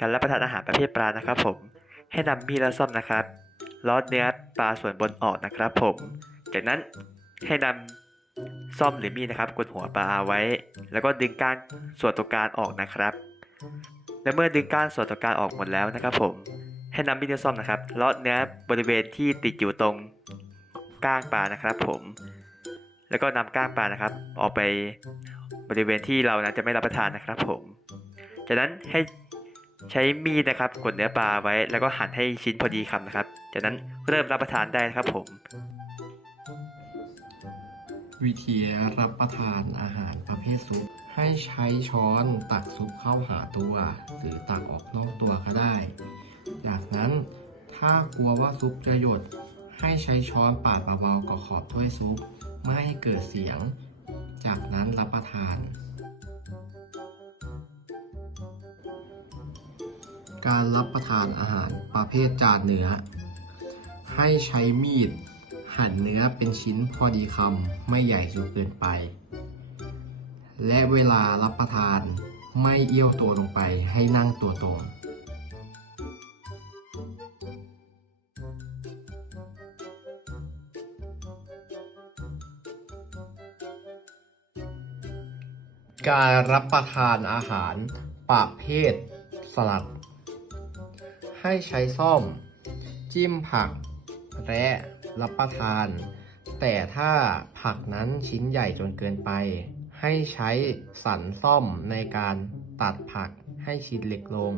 การรับประทานอาหารประเภทปลานะครับผม ให้นำมีดและซ่อมนะครับลอดเนื้อปลาส่วนบนออกนะครับผม จากนั้นให้นำซ่อมหรือมีดนะครับกดหัวปลาไว้ แล้วก็ดึงก้านส่วนตัวการออกนะครับ และเมื่อดึงก้านส่วนตัวการออกหมดแล้วนะครับผม ให้นำมีดและซ่อมนะครับลอดเนื้อบริเวณที่ติดอยู่ตรงก้างปลานะครับผม แล้วก็นำก้างปลานะครับ ออกไปบริเวณที่เรานั้นจะไม่รับประทานนะครับ ผม จากนั้นให้ใช้มีดนะครับกดเนื้อปลาไว้ แล้วก็หั่นให้ชิ้นพอดีคำนะครับ จากนั้นเริ่มรับประทานได้นะครับ ผม วิธีรับประทานอาหารประเภทซุปให้ใช้ช้อนตักซุปเข้าหาตัว หรือตักออกนอกตัวก็ได้ จากนั้นถ้ากลัวว่าซุปจะหยดให้ใช้ช้อนปาดเบาๆกับขอบถ้วยซุป ไม่ให้เกิดเสียง จากนั้นรับประทาน การรับประทานอาหารประเภทจานเนื้อ ให้ใช้มีด หั่นเนื้อเป็นชิ้นพอดีคำไม่ใหญ่จนเกินไป และเวลารับประทานไม่เอี้ยวตัวลงไปให้นั่งตัวตรง การรับประทานอาหารประเภทสลัด ให้ใช้ซ่อม จิ้มผัก และรับประทาน แต่ถ้าผักนั้นชิ้นใหญ่จนเกินไป ให้ใช้สันซ่อมในการตัดผักให้ชิ้นเล็กลง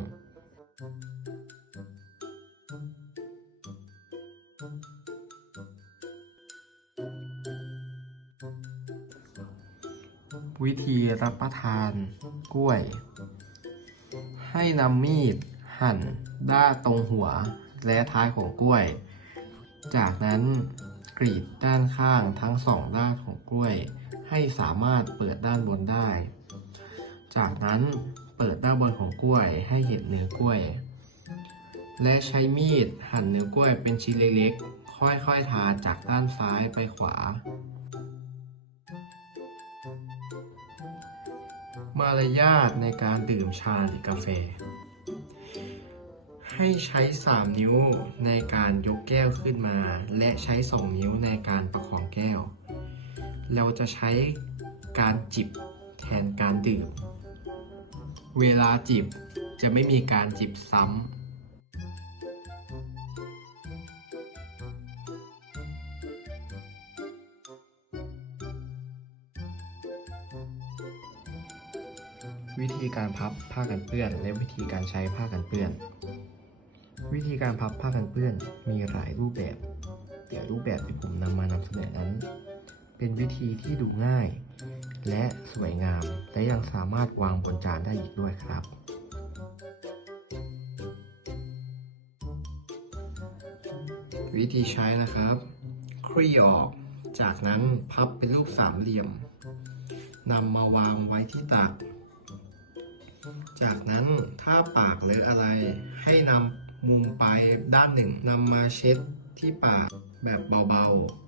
วิธีรับประทานกล้วย ให้นำมีดหั่นด้านตรงหัวและท้ายของกล้วย จากนั้นกรีดด้านข้างทั้งสองด้านของกล้วย ให้สามารถเปิดด้านบนได้ จากนั้นเปิดด้านบนของกล้วยให้เห็นเนื้อกล้วย และใช้มีดหั่นเนื้อกล้วยเป็นชิ้นเล็กๆ ค่อยๆ ทาจากด้านซ้ายไปขวา มารยาทในการดื่มชาหรือกาแฟ ให้ใช้ 3 นิ้วในการยกแก้วขึ้นมา และใช้ 2 นิ้วในการประคองแก้ว เราจะใช้การจิบแทนการดื่ม เวลาจิบจะไม่มีการจิบซ้ำ วิธีการพับผ้ากันเปื้อน และวิธีการใช้ผ้ากันเปื้อน วิธีการพับผ้ากันเปื้อนมีหลายรูปแบบ แต่รูปแบบที่ผมนำมานำเสนอนั้น เป็นวิธีที่ดูง่าย และสวยงามและยังสามารถวางบนจานได้อีกด้วยครับ วิธีใช้นะครับคลี่ออก จากนั้นพับเป็นรูปสามเหลี่ยมนำมาวางไว้ที่ตัก จากนั้นถ้าปากหรืออะไรให้นำมุมปลายด้านหนึ่งนำมาเช็ดที่ปากแบบเบาๆ